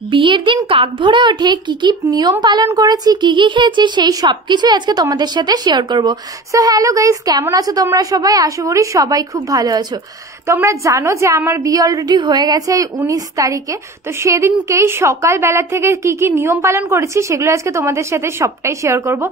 বিয়ের দিন কাক ভরে ওঠে কি কি নিয়ম পালন করেছি, কি কি খেয়েছি, সেই সবকিছুই আজকে তোমাদের সাথে শেয়ার করব। সো হ্যালো গাইস, কেমন আছো তোমরা সবাই? আশা করি সবাই খুব ভালো আছো। তোমরা জানো যে আমার বিয়ে অলরেডি হয়ে গেছে এই 19 তারিখে। তো সেদিনকেই সকালবেলা থেকে কি কি নিয়ম পালন করেছি সেগুলো আজকে তোমাদের সাথে সবটাই শেয়ার করব।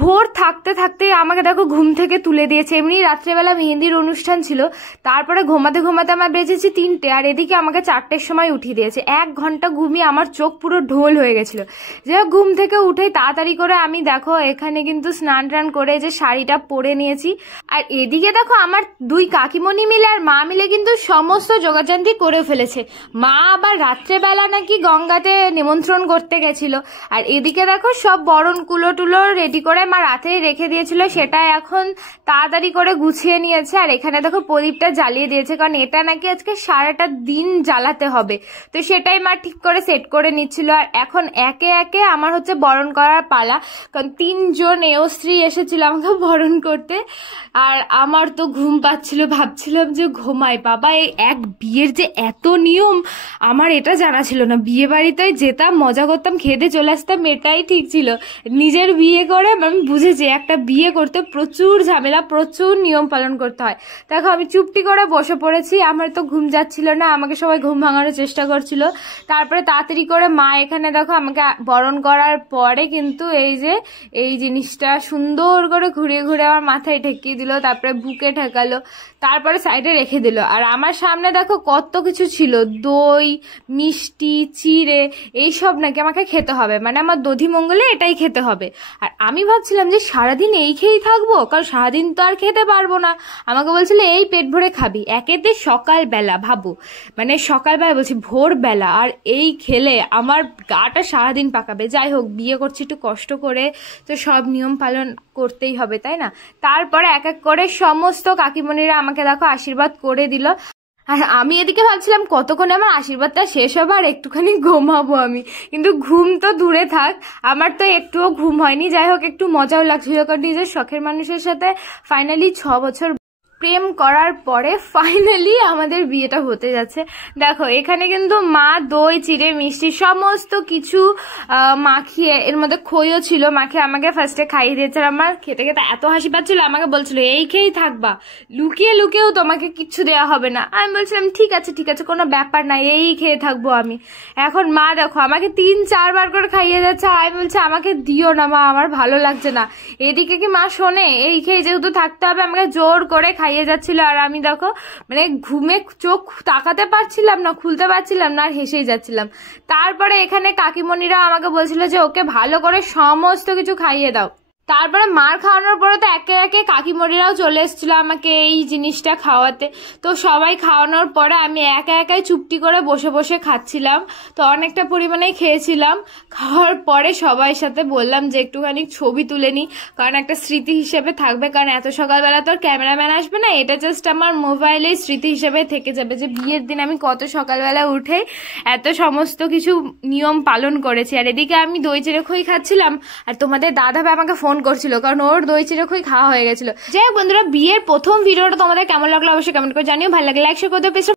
ভোর থাকতে থাকতে আমাকে দেখো ঘুম থেকে তুলে দিয়েছে। এমনি রাত্রেবেলা মেহেন্দির অনুষ্ঠান ছিল, তারপরে ঘুমাতে ঘুমাতে আমার বেজেছে 3টে, আর এদিকে আমাকে 4টের সময় উঠিয়ে দিয়েছে। 1 ঘন্টা ঘুমিয়ে আমার চোখ পুরো ঢোল হয়ে গেছিল। যে ঘুম থেকে উঠে তাড়াতাড়ি করে আমি দেখো এখানে কিন্তু স্নান টান করে যে শাড়িটা পরে নিয়েছি। আর এদিকে দেখো আমার 2 কাকিমণি মিলে আর মা মিলে কিন্তু সমস্ত যোগাযান্তি করে ফেলেছে। মা আবার রাত্রেবেলা নাকি গঙ্গাতে নিমন্ত্রণ করতে গেছিল। আর এদিকে দেখো সব বরণ কুলো টুলো রেডি করে মা রাতেই রেখে দিয়েছিল, সেটা এখন তাড়াতাড়ি করে গুছিয়ে নিয়েছে। আর এখানে দেখো প্রদীপটা জ্বালিয়ে দিয়েছে, কারণ এটা নাকি আজকে সারাটা দিন জ্বালাতে হবে। তো সেটাই মা ঠিক করে সেট করে নিচ্ছিল। আর এখন একে একে আমার হচ্ছে বরণ করার পালা, কারণ 3 জন স্ত্রী এসেছিল আমাকে বরণ করতে। আর আমার তো ঘুম পাচ্ছিল, ভাবছিলাম যে ঘুমাই। বাবা, এই এক বিয়ের যে এত নিয়ম আমার এটা জানা ছিল না। বিয়ে বাড়িতে যেতাম, মজা করতাম, খেতে চলে আসতাম, এটাই ঠিক ছিল। নিজের বিয়ে করে আমি বুঝেছি একটা বিয়ে করতে প্রচুর ঝামেলা, প্রচুর নিয়ম পালন করতে হয়। দেখো আমি চুপটি করে বসে পড়েছি, আমার তো ঘুম যাচ্ছিল না, আমাকে সবাই ঘুম ভাঙানোর চেষ্টা করছিল। তারপরে তাড়াতাড়ি করে মা এখানে দেখো আমাকে বরণ করার পরে কিন্তু এই জিনিসটা সুন্দর করে ঘুরিয়ে ঘুরিয়ে আমার মাথায় ঠেকিয়ে দিল, তারপরে বুকে ঠেকালো, তারপরে সাইডে রেখে দিল। আর আমার সামনে দেখো কত কিছু ছিল, দই, মিষ্টি, চিড়ে, এইসব নাকি আমাকে খেতে হবে, মানে আমার দধি মঙ্গলে এটাই খেতে হবে। আর আমি ভাবছিলাম যে সারাদিন এই খেয়েই থাকবো, কারণ সারাদিন তো আর খেতে পারবো না। আমাকে বলছিল এই পেট ভরে খাবি, একেতে সকালবেলা, ভাবো মানে সকালবেলা বলছি ভোরবেলা, আর এই খেলে আমার গাটা সারাদিন পাকাবে। যাই হোক, বিয়ে করছি একটু কষ্ট করে, তো সব নিয়ম পালন করতেই হবে, তাই না? তারপরে এক এক করে সমস্ত কাকিমণিরা আমাকে দেখো আশীর্বাদ করে দিল। আর আমি এদিকে ভাবছিলাম কতক্ষণে আমার আশীর্বাদটা শেষ হবে আর একটুখানি ঘুমাবো আমি, কিন্তু ঘুম তো দূরে থাক, আমার তো একটুও ঘুম হয়নি। যাই হোক, একটু মজাও লাগছিল, কারণ নিজের শখের মানুষের সাথে ফাইনালি 6 বছর প্রেম করার পরে ফাইনালি আমাদের বিয়েটা হতে যাচ্ছে। দেখো এখানে কিন্তু মা দই, চিড়ে, মিষ্টি সমস্ত কিছু মাখিয়ে, এর মধ্যে খইও ছিল, মাখিয়ে আমাকে ফার্স্টে খাইয়ে দিয়েছে। আমার খেতে খেতে এত হাসি পাচ্ছিল, আমাকে বলছিল এই খেয়েই থাকবা, লুকিয়ে লুকিয়েও তোমাকে কিচ্ছু দেওয়া হবে না। আমি বলছিলাম ঠিক আছে ঠিক আছে, কোনো ব্যাপার না, এই খেয়ে থাকবো আমি। এখন মা দেখো আমাকে 3-4 বার করে খাইয়ে যাচ্ছে, আমি বলছে আমাকে দিও না মা, আমার ভালো লাগছে না। এদিকে কি মা শোনে? এই খেয়ে যেহেতু থাকতে হবে, আমাকে জোর করে খাইয়ে যাচ্ছিল। আর আমি দেখো মানে ঘুমে চোখ তাকাতে পারছিলাম না, খুলতে পারছিলাম না, আর হেসেই যাচ্ছিলাম। তারপরে এখানে কাকিমণিরা আমাকে বলছিল যে ওকে ভালো করে সমস্ত কিছু খাইয়ে দাও। তারপরে মার খাওয়ানোর পরে তো একে একে কাকিমণিরাও চলে এসেছিল আমাকে এই জিনিসটা খাওয়াতে। তো সবাই খাওয়ানোর পরে আমি একা একাই চুপটি করে বসে বসে খাচ্ছিলাম। তো অনেকটা পরিমাণেই খেয়েছিলাম। খাওয়ার পরে সবাই সাথে বললাম যে একটুখানি ছবি তুলে নিই, কারণ একটা স্মৃতি হিসেবে থাকবে। কারণ এত সকালবেলা তো আর ক্যামেরাম্যান আসবে না, এটা জাস্ট আমার মোবাইলে স্মৃতি হিসেবে থেকে যাবে যে বিয়ের দিন আমি কত সকালবেলা উঠে এত সমস্ত কিছু নিয়ম পালন করেছি। আর এদিকে আমি দই চিড়ে খই খাচ্ছিলাম, আর তোমাদের দাদা ভাই আমাকে ফোন করছিল, কারণ ওর দই চিড়ে খই খাওয়া হয়ে গেছিল। যাই হোক বন্ধুরা, বিয়ের প্রথম ভিডিওটা তোমাদের কেমন লাগলো অবশ্যই কমেন্ট করে জানিও। ভালো লাগলে লাইক শেয়ার করে দিও।